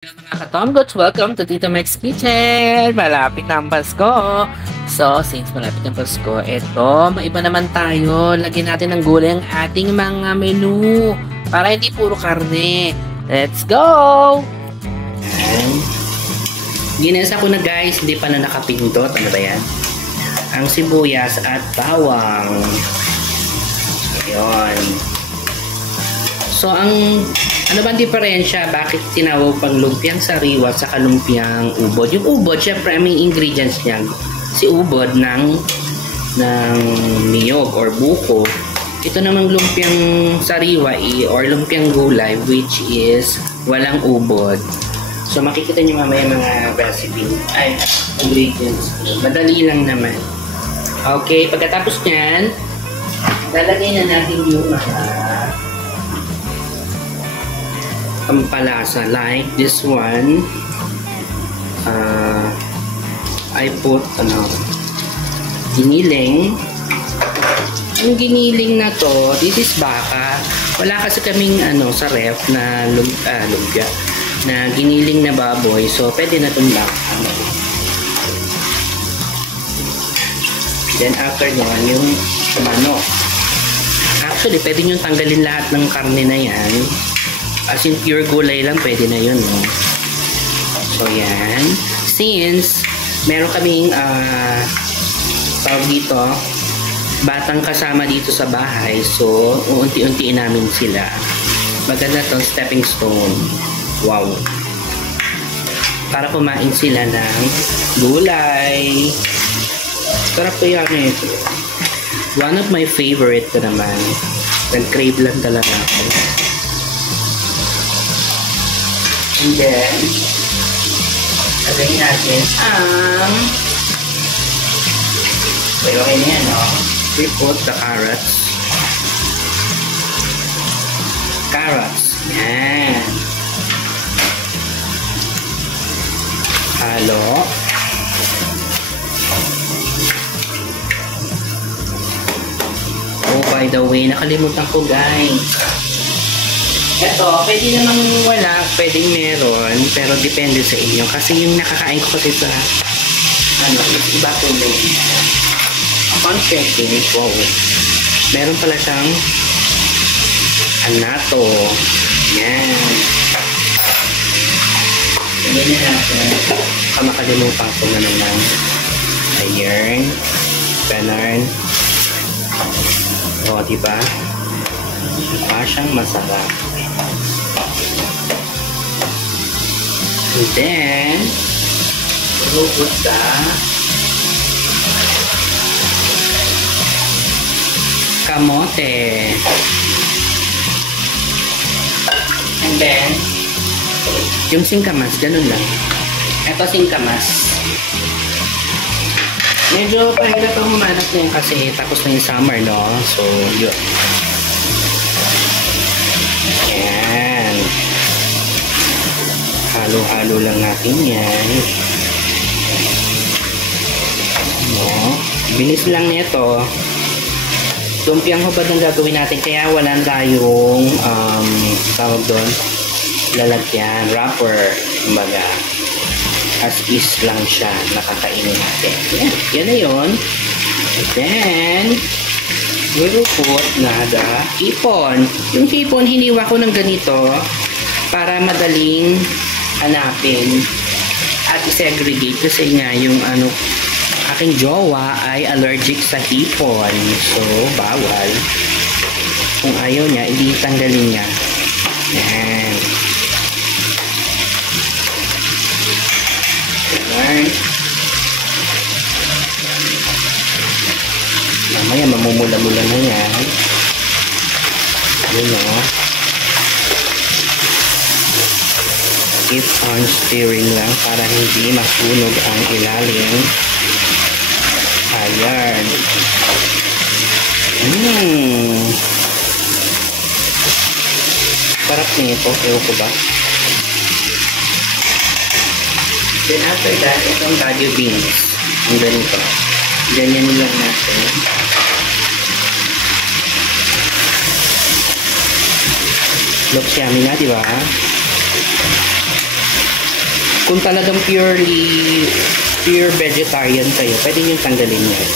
Mga katomgots, welcome to Tito Mike's Kitchen! Malapit na ang Pasko! So, since malapit ang Pasko, eto, maiba naman tayo. Lagyan natin ng gulay ang ating mga menu para hindi puro karne. Let's go! Ayan. Ginasa ko na guys, hindi pa na nakapindot. Ano ba yan? Ang sibuyas at bawang. Ayun. So, ano ba ang diferensya? Bakit tinawag pang lumpiang sariwa sa lumpiang ubod? Yung ubod, syempre, may ingredients niya. Si ubod ng niyog or buko. Ito namang lumpiang sariwa or lumpiang gulay, which is walang ubod. So, makikita niyo mamaya mga recipe. Ingredients. Madali lang naman. Okay, pagkatapos niyan, lalagay na natin yung pampalasa like this one. I put giniling. Yung giniling na to, this is baka. Wala kasi kaming sa ref na lumpia na giniling na baboy, so pwede na itong baka. Then after nun, yung manok. Actually, pwede nyo tanggalin lahat ng karne na yan. As in pure gulay lang, pwede na yun. No? So, yan. Since meron kaming tawag dito, batang kasama dito sa bahay, so uunti-untiin namin sila. Maganda tong stepping stone. Wow! Para kumain sila ng gulay. Sarap po yan ito. One of my favorite na naman. Nag-crave lang talaga ako. And then, lagay natin ang okay na yan, no? We put the carrots. Yan. Halo. Oh, by the way, nakalimutan ko, guys. Ito, pwede namang wala, pwedeng meron, pero depende sa inyo. Kasi yung nakakain ko kasi sa, iba po yung upon checking, wow, meron pala siyang anato. Yan. Ganyan na natin. Makalimutan ko na naman. Ayan. Ganun. O, diba? Mukha siyang masarap. And then, we'll put the kamote. And then, yung singkamas, ganun lang. Ito singkamas. Medyo pahirap ang humanap na yun kasi tapos na yung summer, no? So, yun. Ayan. Halo-halo lang natin yan. No? Bilis lang nito. Lumpiang hubad ang gagawin natin kaya wala tayong tawag doon, lalagyan, wrapper, kumbaga. As is lang siya, nakakainin natin. Yan na yun. And then, we will put na the hipon. Yung hipon, hiniwa ko ng ganito para madaling hanapin at i-segregate kasi nga yung aking jowa ay allergic sa hipon. So, bawal. Kung ayaw niya, tanggalin niya. Yan. Alright. Mamaya mamumula-mula na yan. Yun o. Keep on stirring lang para hindi masunog ang ilalim. Ayan. Sarap nito. Ewan ko ba? Then after that, itong bagu beans. Ang ganito. Ganyan lang natin. Looks yummy na, di ba? Kung talagang pure vegetarian kayo, pwede nyo tanggalin yan.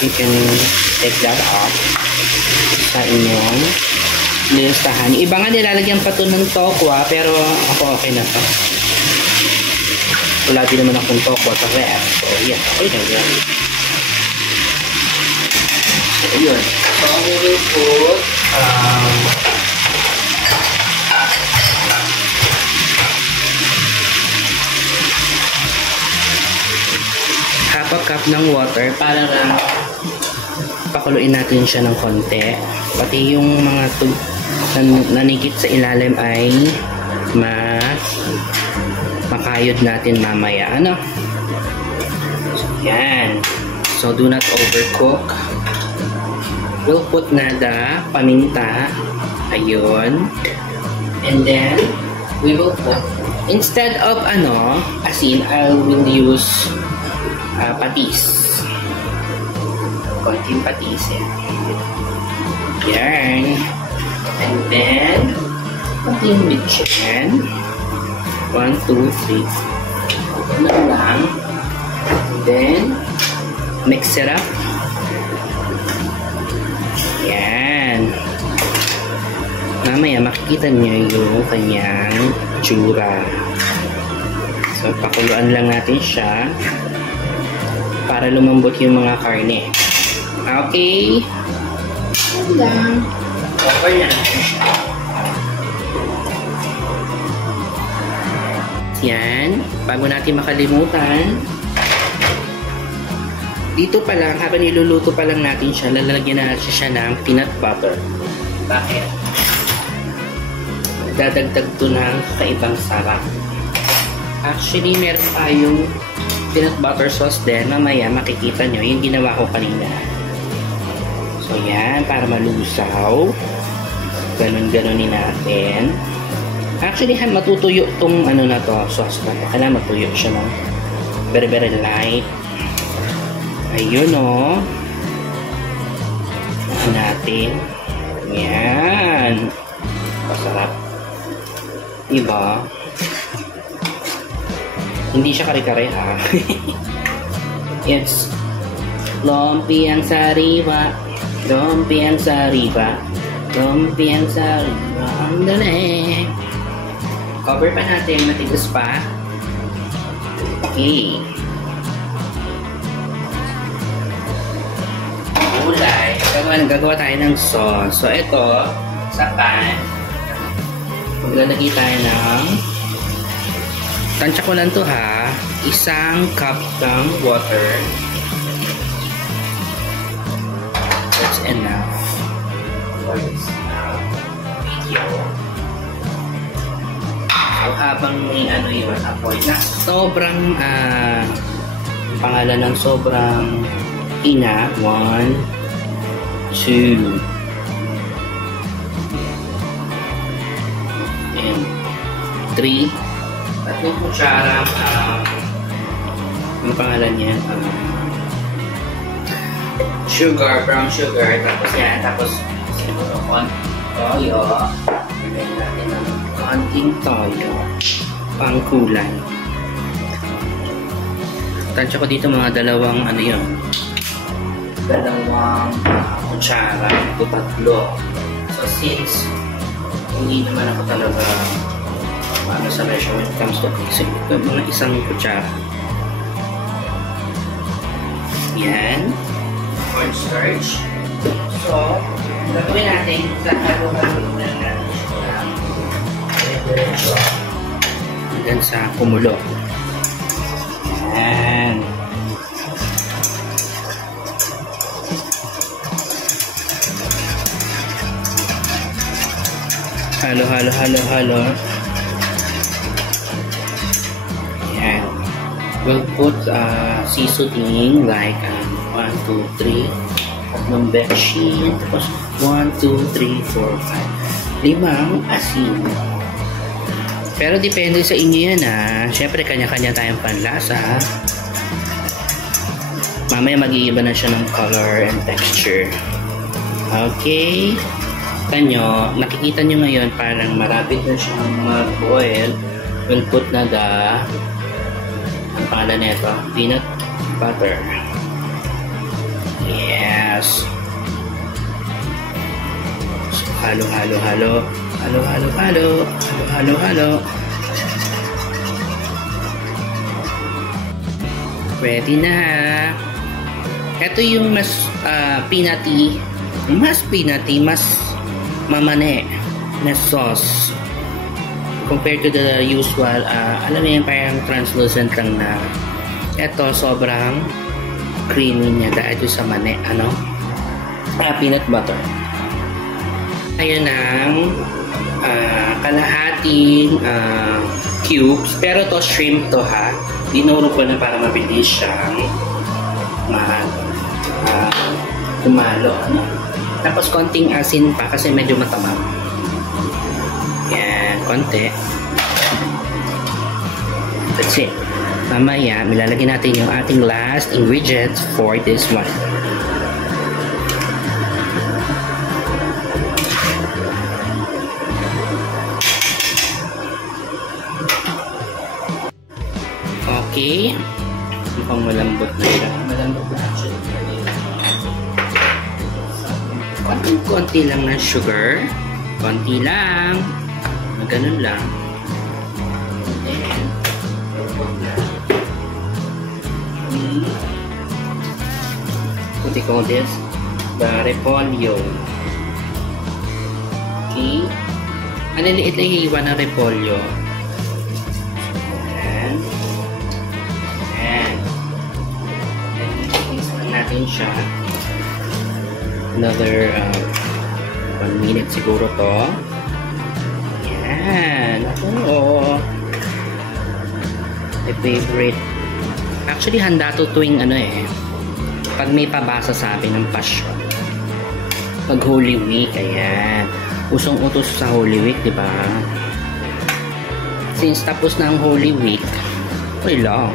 You can take that off sa inyong listahan. Iba nga nilalagyan pa ito ng tokwa, pero ako okay na to. Wala din naman akong tokwa sa ref. So, yeah, okay na yan. So, yun. So, we will put half a cup ng water para lang pakuluin natin siya ng konti. Pati yung mga nanikit sa ilalim ay makayod natin mamaya. Ano? So, yan. So, do not overcook. We'll put nada, paminta. Ayun. And then, we will put, instead of asin, I will use patis. Konting patis yan. Yan. And then, konting bitchin. 1, 2, 3. Ganun lang. And then, mix it up. Yan. Mamaya makikita niyo yung kanyang tsura. So, pakuluan lang natin siya para lumambot yung mga karne. Okay. Yan lang. Cover na natin siya. Yan. Bago natin makalimutan, dito pa lang, habang niluluto pa lang natin siya, lalagyan na natin siya ng peanut butter. Bakit? Dadagdag to ng kakaibang sarap. Actually, meron tayong peanut butter sauce din. Mamaya makikita nyo yung ginawa ko kanina. So, yan. Para malusaw. Ganon-ganonin natin. Actually, matutuyo tong na to, sauce na to. Kailangan matuyo siya ng very, very light. Ayun, o. Natin. Yan. Masarap. Diba? Hindi siya kare-kare, ha? Yes. Lumpiang sariwa. Lumpiang sariwa. Lumpiang sariwa. Ang dali. Cover pa natin. Matigas pa. Okay. Gulay. Gagawa tayo ng sauce. So, ito, sa pan, maglalagay tayo ng, tansya ko lang to, ha, 1 cup ng water. That's enough for this video. So, habang may yun, apoy na sobrang pangalan ng sobrang ina, 1, 2, and 3. At yung kutsara, ano pangalan yan? Sugar, brown sugar. Tapos yan, tapos toyo. Lagyan natin ng konting toyo. Pang kulay. Tansya ko dito mga dalawang kutsara. Ito 3. So since hindi naman ako talaga sa measure when it comes to cooking, ito mga 1 kutsara. Yan. Cornstarch. So, gagawin natin sa halo-halo na natin siya. Diretso. Hanggang sa kumulo. Yan. Halo. Yan. We'll put seasoning like 1, 2, 3 ng bechin. Tapos 1, 2, 3, 4, 5. 5 asin. Pero depende sa inyo yan, ha. Siyempre, kanya-kanya tayong panlasa. Mamaya mag-iiba na siya ng color and texture. Okay. Nakikita nyo ngayon parang marapit na siyang mag-boil. we'll put na ang pangalan nito, peanut butter. Yes. So, halo. Ready na. Ito yung mas peanutty, mas mamane na sauce compared to the usual, alam mo yan, parang translucent lang na. Ito, sobrang creamy niya dahil ito sa mane, peanut butter. Ayun ang kalahating cubes, pero to shrimp to ha. Dinuro ko na para mabilis siyang kumalo. Tapos konting asin pa kasi medyo matamam. Yan, konti. That's it. Mamaya, nilalagyan natin yung ating last ingredients for this one. Okay. Mukhang malambot na yun. Malambot na actually. Konti lang ng sugar. Konti lang. Ganun lang. And what do you call this? The repolyo. Okay. Maliliit lang yung iwan ng repolyo. Natin siya. Another 1 minute siguro to. Yan. Oo. My favorite. Actually, handa to tuwing pag may pabasa sa amin ng passion. Pag Holy Week, ayan. Usong-utos sa Holy Week, di ba? Since tapos na ang Holy Week, okay lang.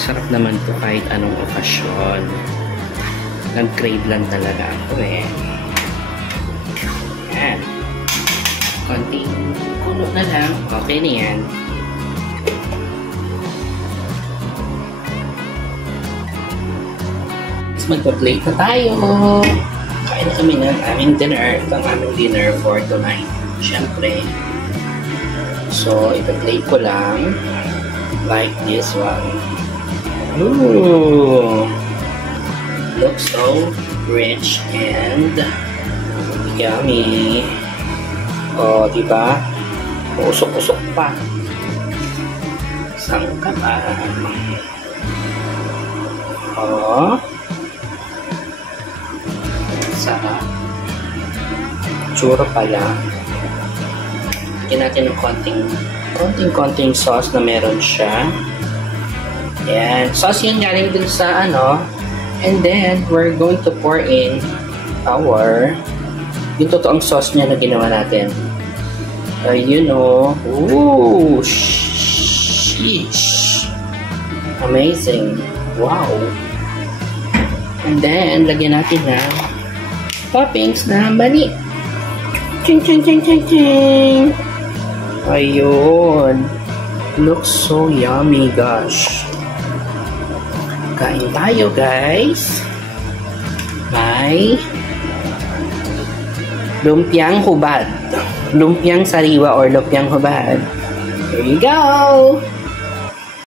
Sarap naman to kahit anong okasyon. Nag-crave lang talaga ako eh. Yan. Konting kulo na lang. Okay na yan. Tapos magpa-plate na tayo. Kain na kami ng aming dinner. Ito ang aming dinner for tonight. Siyempre. So, ipa-plate ko lang. Like this one. Ooh, looks so rich and yummy. Oh, diba? Usok-usok pa. Sangka pa. Oh. Sarap. Tsura pala. Lagyan natin ng konting sauce na meron siya. Yan. Sauce yun galing dun sa and then we're going to pour in yung totoong sauce niya na ginawa natin. Ooh, sheesh. Amazing. Wow. And then lagyan natin ng toppings na mani. Ching ching ching ching ching. Ayun. Looks so yummy, gosh. Kain tayo, guys. May lumpiang hubad. Lumpiang sariwa or lumpiang hubad. Here you go!